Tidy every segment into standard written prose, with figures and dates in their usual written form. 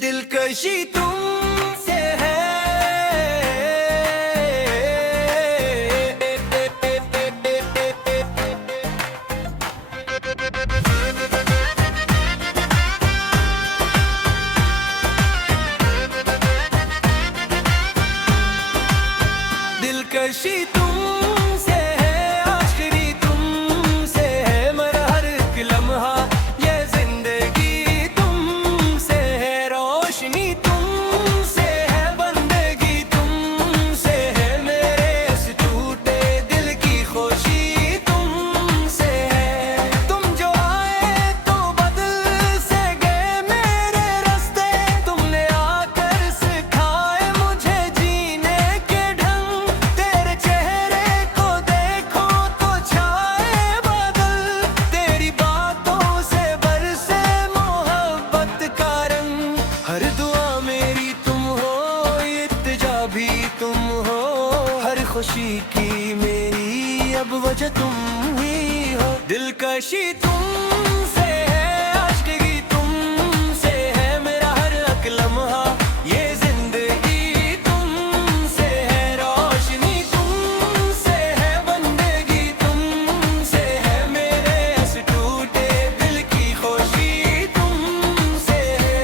दिलकशी तुमसे है। दिलकशी तुमसे है, आखिरी तुमसे है, मेरा हर एक लम्हा ये जिंदगी तुमसे है। रोशनी तुमसे है, बंदगी तुमसे है, मेरे इस टूटे दिल की खुशी तुमसे है। तुम जो आए तो बदल से गए मेरे रास्ते, तुमने आकर सिखाए मुझे जीने के ढंग। तेरे चेहरे को देखो तो छाए बादल, तेरी बातों से बरसे मोहब्बत का रंग। हर दुआ मेरी तुम हो, इल्तिजा भी तुम हो, हर खुशी की मेरी अब वजह तुम ही हो। दिलकशी तुमसे है, आशिकी तुमसे है, मेरा हर एक लम्हा ये जिंदगी तुमसे है। रोशनी तुमसे है, बंदगी तुमसे है, मेरे इस टूटे दिल की खुशी तुमसे है।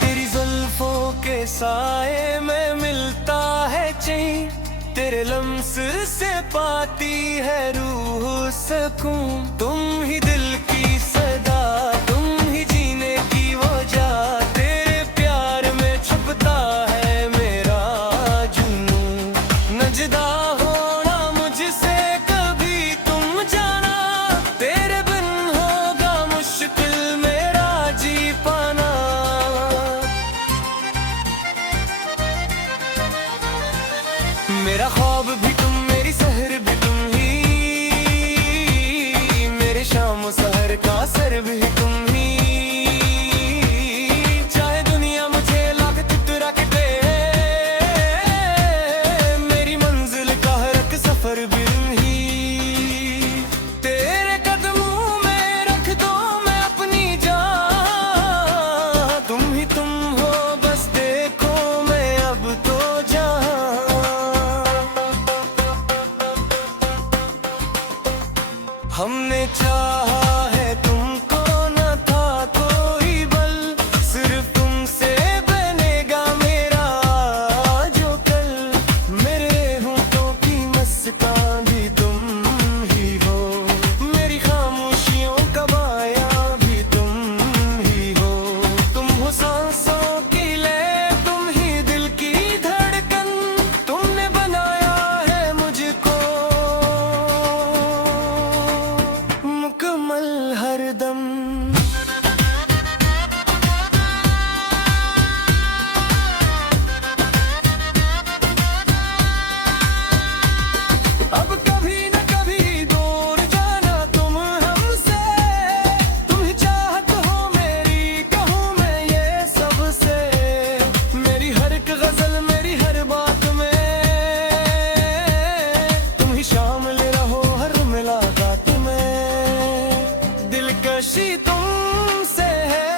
तेरी जुल्फों के साए में मिलता है चैन, तेरे लम्स से पाती है रूह सुकून। तुम ही दिल की सदा, तुम ही जीने की वजह, तेरे प्यार में छुपता है मेरा जुनून। न जुदा होना मुझसे कभी तुम जाना, तेरे बिन होगा मुश्किल मेरा जी पाना। मेरा ख्वाब भी तुम, मेरी सहर भी तुम ही, मेरे शाम सहर का सर भी तुम ही। चाहे दुनिया मुझे लाख ठुकरा के दे, मेरी मंजिल का हर एक सफर भी तुम ही। तेरे कदमों में रख दो मैं अपनी जान, तुम हो बस देखो मैं अब तो जहां। हमने चाहा है तुमको, न था कोई बल, सिर्फ तुमसे बनेगा मेरा जो कल। मेरे होठों की मुस्कान भी तुम ही हो, मेरी खामोशियों का बाया भी तुम ही हो। तुम हो सांसों की लय, तुम ही दिल की धड़कन, तुमने बनाया है मुझको मुकम्मल हरदम। अब कभी न कभी दूर जाना तुम हमसे, तुम ही चाहत हो मेरी, कहूँ मैं ये सबसे। मेरी हर एक गजल, मेरी हर बात में तुम ही शामिल रहो हर मुलाकात में। दिलकशी तुमसे है,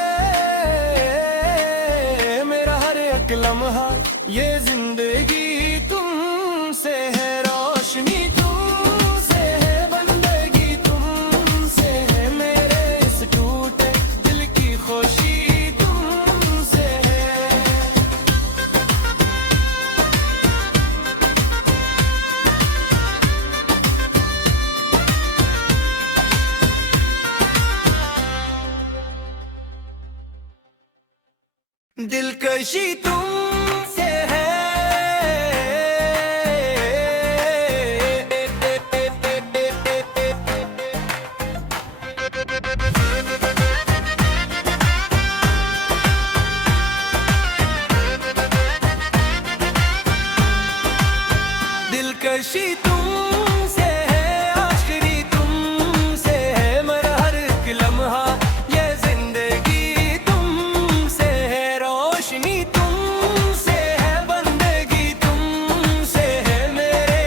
मेरा हर एक लम्हा ये जिंदगी तुमसे है। रोशनी तुमसे है, बंदगी तुमसे है, मेरे इस टूटे दिल की खुशी तुमसे है। दिलकशी तुमसे है। दिलकशी तुमसे है, आखिरी तुमसे है, मेरा हर एक लम्हा ये जिंदगी तुमसे है। रोशनी तुमसे है, बंदगी तुमसे है, मेरे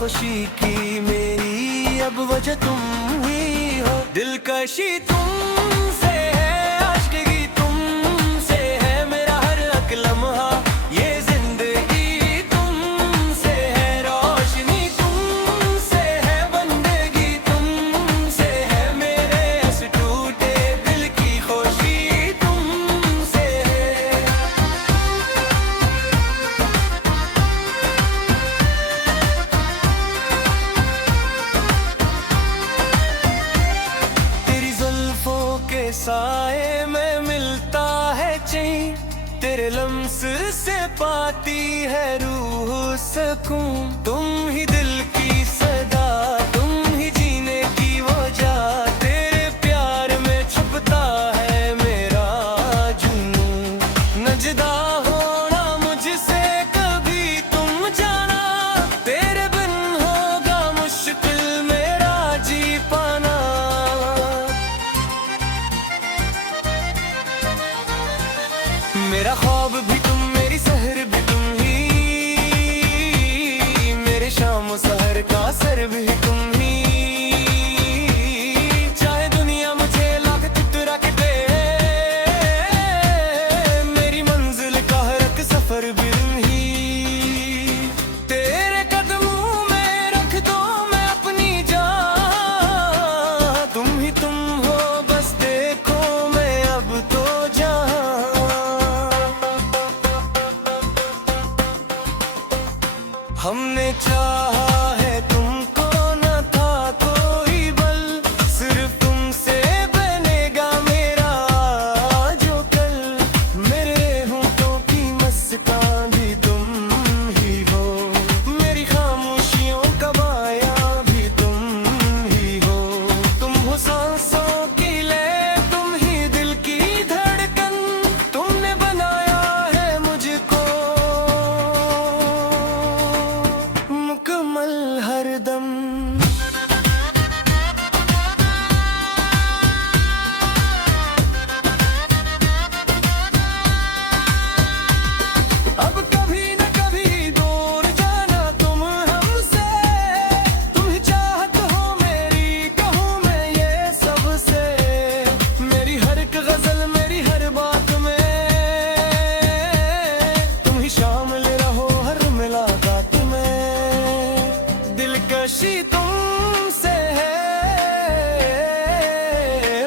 खुशी की मेरी अब वजह तुम ही हो। दिलकशी तुमसे है, आशिकी तुमसे है, मेरा हर एक लम्हा ये जिंदगी तुमसे है। रोशनी तुमसे है, बंदगी तुमसे है, मेरे इस टूटे दिल की खुशी तुमसे है। तेरी जुल्फों के साए में मिलता है चैन, तेरे लम्स से पाती है रूह सुकून। तुम ही दिल की सदा, तुम ही जीने की वजह, तेरे प्यार में छुपता है मेरा जुनून। न जुदा होना मुझसे कभी तुम जाना, तेरे बिन होगा मुश्किल मेरा जी पाना। मेरा ख्वाब भी तुम, मेरी सहर भी तुम ही, मेरे शाम सहर का सर भी तुम ही। चाहे दुनिया मुझे लाख ठुकरा के दे, मेरी मंजिल का हर एक सफर भी तुम ही। तेरे कदमों में रख दो मैं अपनी जान, तुम हो बस देखो मैं अब तो जहां। हमने चाहा है तुमको, न था कोई बल, सिर्फ तुमसे बनेगा मेरा जो कल। मेरे होठों की मुस्कान भी तुम ही हो, मेरी खामोशियों का बाया भी तुम ही हो। तुम हो सांसों की लय, तुम ही दिल की धड़कन, तुमने बनाया है मुझको मुकम्मल हरदम। अब कभी न कभी दूर जाना तुम हमसे, तुम ही चाहत हो मेरी, कहूँ मैं ये सबसे। मेरी हर एक गजल, मेरी हर बात में तुम ही शामिल रहो हर मुलाकात में। दिलकशी तुमसे है,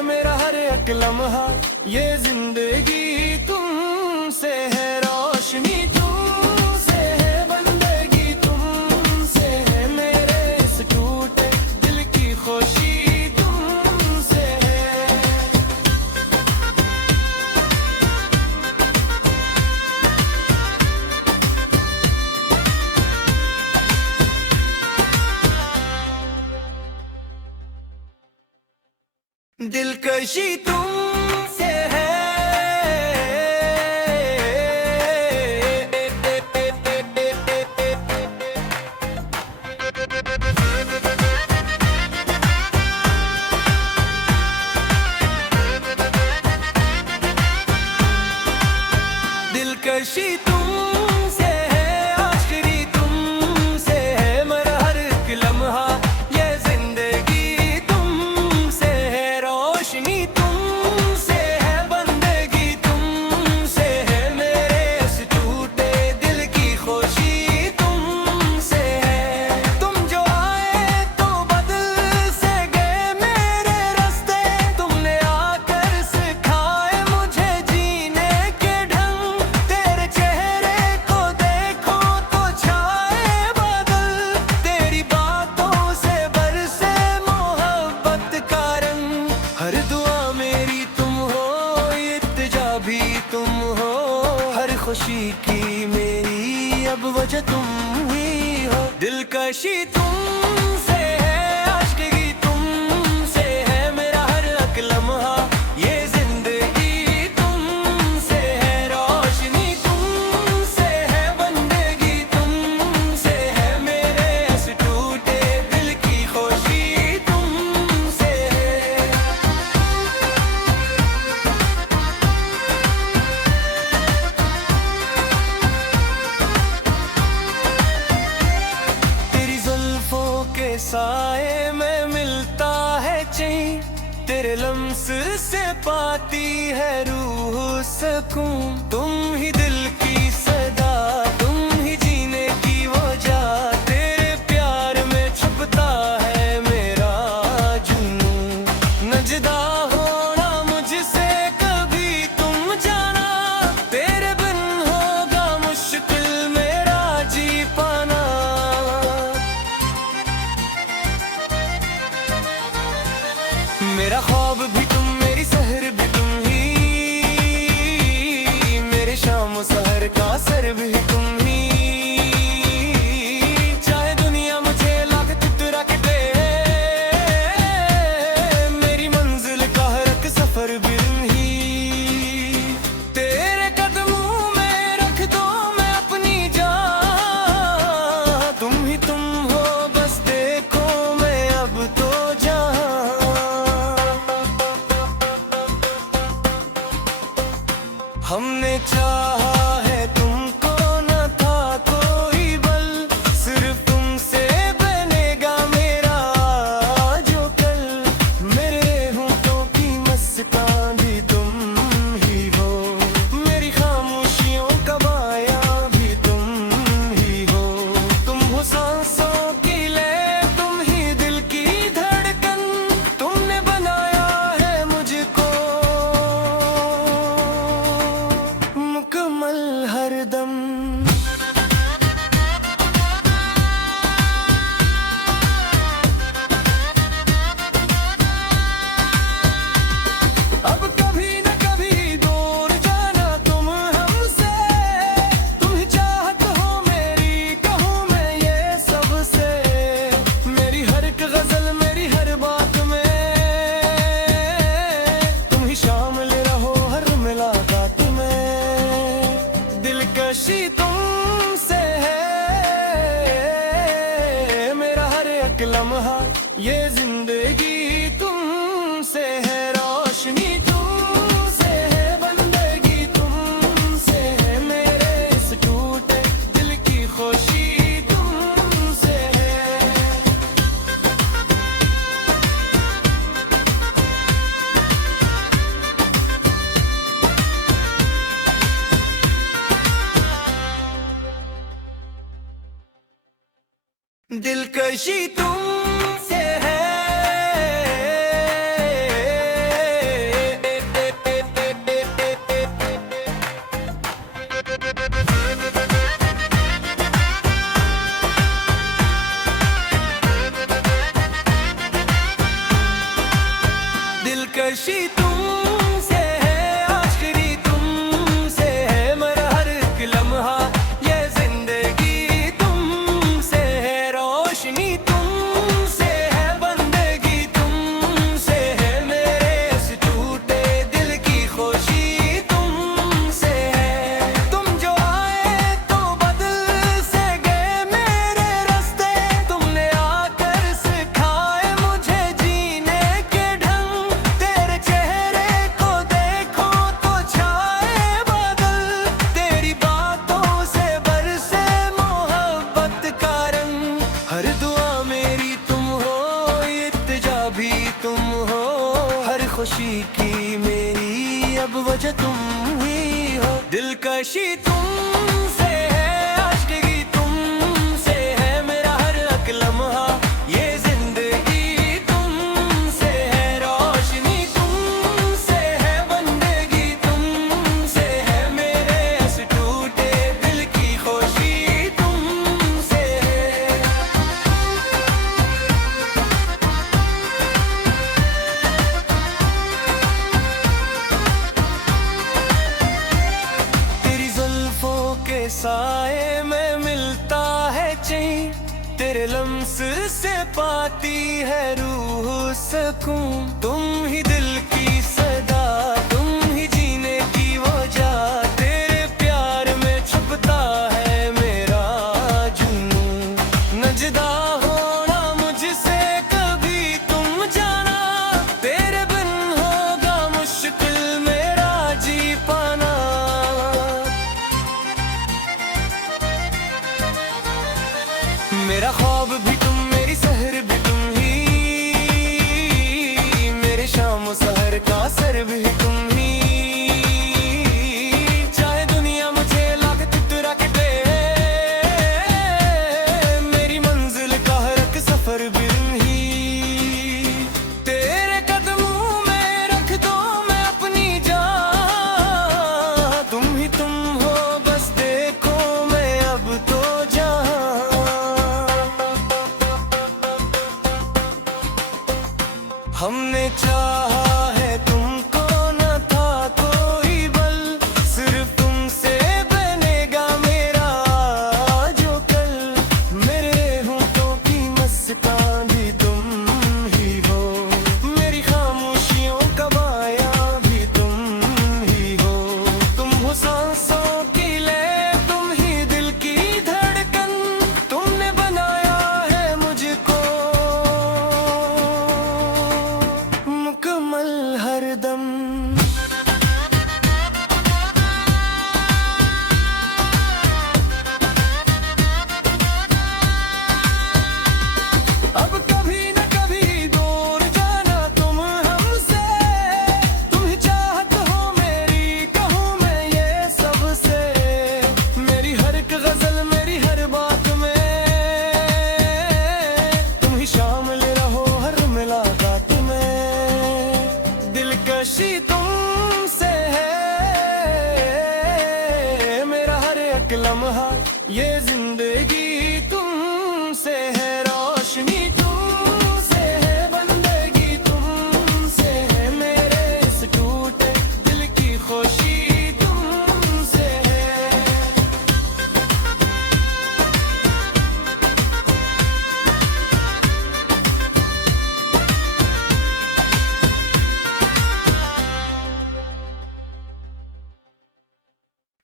मेरा हर एक लम्हा ये जिंदगी तुमसे है। रोशनी तुमसे है, बंदगी तुमसे है, मेरे इस टूटे दिल की खुशी तुमसे है। दिलकशी तुमसे है, दिलकशी तुमसे है, आशिकी तुमसे है, मेरा हर एक लम्हा ये जिंदगी तुमसे है। रोशनी तुमसे है, बंदगी तुमसे है, मेरे इस टूटे दिल की खुशी तुमसे है। तुम जो आए तो बदल से गए मेरे रास्ते, तुमने आकर सिखाए मुझे जीने के ढंग। तेरे चेहरे को देखो तो छाए बादल, तेरी बातों से बरसे मोहब्बत का रंग। हर दुआ मेरी तुम हो, इल्तिजा भी तुम हो, हर खुशी की मेरी अब वजह तुम ही हो। दिलकशी तुमसे है, आशिकी तुमसे है, मेरा हर एक लम्हा ये जिंदगी तुमसे है। रोशनी तुमसे है, बंदगी तुमसे है, मेरे इस टूटे दिल की खुशी तुमसे है। तेरी जुल्फों साए में मिलता है चैन, तेरे लम्स से पाती है रूह सुकून। तुम ही दिल की सदा, तुम ही जीने की वजह, तेरे प्यार में छुपता है मेरा जुनून। न जुदा होना मुझसे कभी तुम जाना, तेरे बिन होगा मुश्किल मेरा जी पाना। मेरा ख्वाब भी तुम, मेरी सहर भी तुम ही, मेरे शाम सहर का सर भी तुम ही। चाहे दुनिया मुझे लाख ठुकरा के दे, मेरी मंजिल का हर एक सफर भी तुम ही। तेरे कदमों में रख दो मैं अपनी जान, तुम हो बस देखो मैं अब तो जहां। हमने चाहा है तुमको, न था कोई बल, सिर्फ तुमसे बनेगा मेरा जो कल। मेरे होठों की मुस्कान भी तुम ही हो, मेरी खामोशियों का बाया भी तुम ही हो। तुम हो सांसों की लय, तुम ही दिल की धड़कन, तुमने बनाया है मुझको मुकम्मल हरदम। अब कभी न कभी दूर जाना तुम हमसे, तुम ही चाहत हो मेरी, कहूँ मैं ये सबसे। मेरी हर एक गजल, मेरी हर बात में तुम ही शामिल रहो हर मुलाकात में। दिलकशी तुमसे है मेरा हर एक लम्हा, ये जिंदगी तुमसे है, रोशनी तुमसे है, बंदगी तुमसे है, मेरे इस टूटे दिल की खुशी तुमसे है। दिलकशी तुमसे है, दिलकशी तुमसे है, आखिरी तुमसे है, मेरा हर एक लम्हा, ये जिंदगी तुमसे है, रोशनी तुमसे है, बंदगी तुमसे है, मेरे इस टूटे दिल की खुशी तुमसे है। तुम जो आए तो बदल से गए मेरे रास्ते, तुमने आकर सिखाए मुझे जीने के ढंग। तेरे चेहरे को देखो तो छाए बादल, तेरी बातों से बरसे मोहब्बत का रंग। हर दुआ मेरी तुम हो, इत्तिजा भी तुम हो, हर खुशी की मेरी अब वजह तुम ही हो। दिलकशी तुमसे है, आशिकी तुमसे है, मेरा हर एक लम्हा, ये जिंदगी तुमसे है, रोशनी तुमसे है, बंदगी तुमसे है, मेरे इस टूटे दिल की खुशी तुमसे है। तेरी जुल्फों के साए में मिलता है चैन, तेरे लम्स से पाती है रूह सुकून। तुम ही दिल की सदा, तुम ही जीने की वजह, तेरे प्यार में छुपता है मेरा जुनून। न जुदा होना मुझसे कभी तुम जाना, तेरे बिन होगा मुश्किल मेरा जी पाना। मेरा ख्वाब भी तुम, मेरी सहर भी तुम हमने चाहा है तुमको, न था कोई बल, सिर्फ तुमसे बनेगा मेरा जो कल। मेरे होठों की मुस्कान भी तुम ही हो, मेरी खामोशियों का माया भी तुम ही हो। तुम हो सांसों की लय, तुम ही दिल की धड़कन, तुमने बनाया है मुझको मुकम्मल हरदम। अब कभी न कभी दूर जाना तुम हमसे, तुम ही चाहत हो मेरी, कहूँ मैं ये सबसे। मेरी हर एक गजल, मेरी हर बात में तुम ही शामिल रहो, हर मुलाकात में। दिलकशी तुमसे है मेरा हर एक लम्हा, ये जिंदगी तुमसे है, रोशनी तुमसे है, बंदगी तुमसे है, मेरे इस टूटे दिल की खुशी तुमसे है।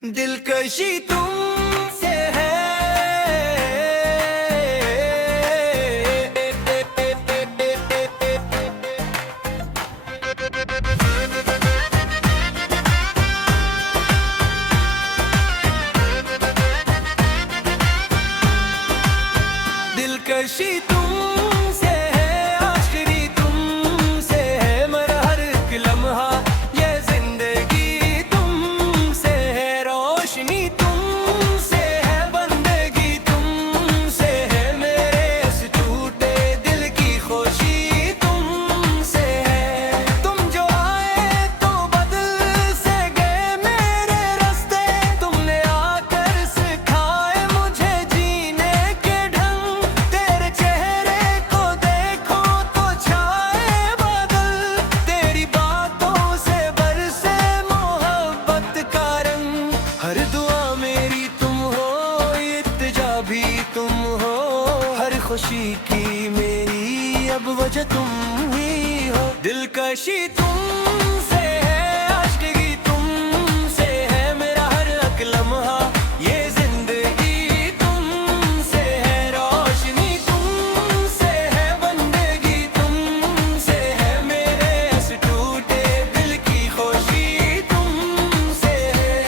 दिलकशी तुमसे है। दिलकशी तुमसे है, आखिरी तुमसे है, मेरा हर एक लम्हा, ये जिंदगी तुमसे है, रोशनी तुमसे है, बंदगी तुमसे है, मेरे इस टूटे दिल की खुशी तुमसे है। तुम जो आए तो बदल से गए मेरे रास्ते, तुमने आकर सिखाए मुझे जीने के ढंग। तेरे चेहरे को देखो तो छाए बादल, तेरी बातों से बरसे मोहब्बत का रंग। हर दुआ मेरी तुम हो, इल्तिजा भी तुम हो, हर खुशी की मेरी अब वजह तुम ही हो। दिलकशी तुमसे है, आशिकी तुमसे है, मेरा हर एक लम्हा, ये जिंदगी तुमसे है, रोशनी तुमसे है, बंदगी तुमसे है, मेरे इस टूटे दिल की खुशी तुमसे है।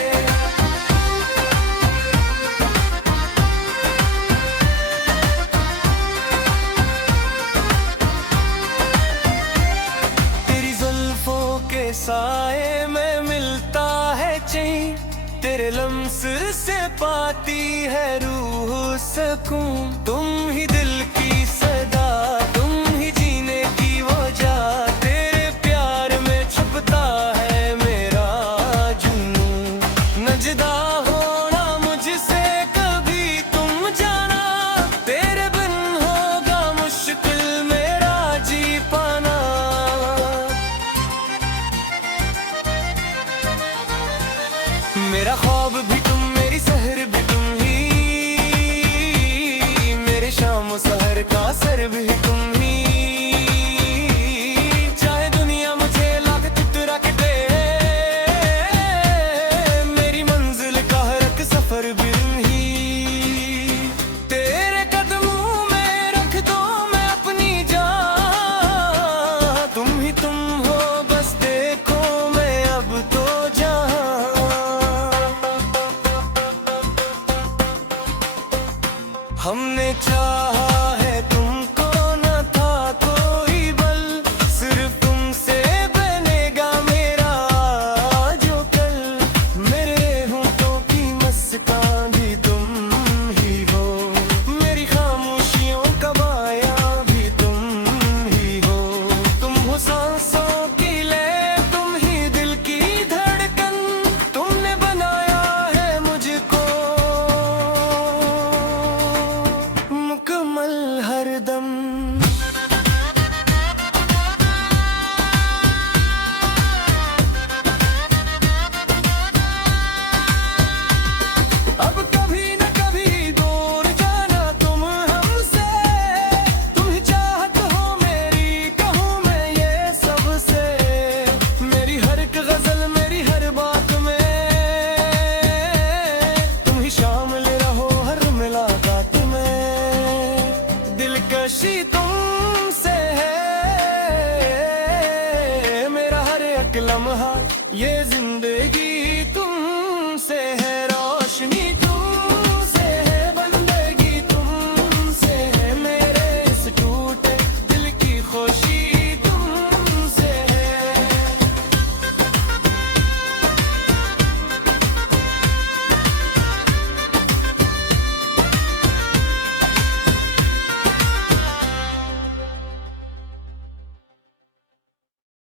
तेरी जुल्फों के साए में मिलता है चैन, तेरे लम्स से पाती है रूह सकून। तुम ही दिल की सदा, तुम ही जीने की वजह, तेरे प्यार में छुपता है मेरा जुनून। न जुदा होना मुझसे कभी तुम जाना, तेरे बिन होगा मुश्किल मेरा जी पाना। मेरा ख्वाब भी तुम, मेरी सहर भी तुम ही, खुशी तुमसे है, मेरा हर एक लम्हा ये जिंदगी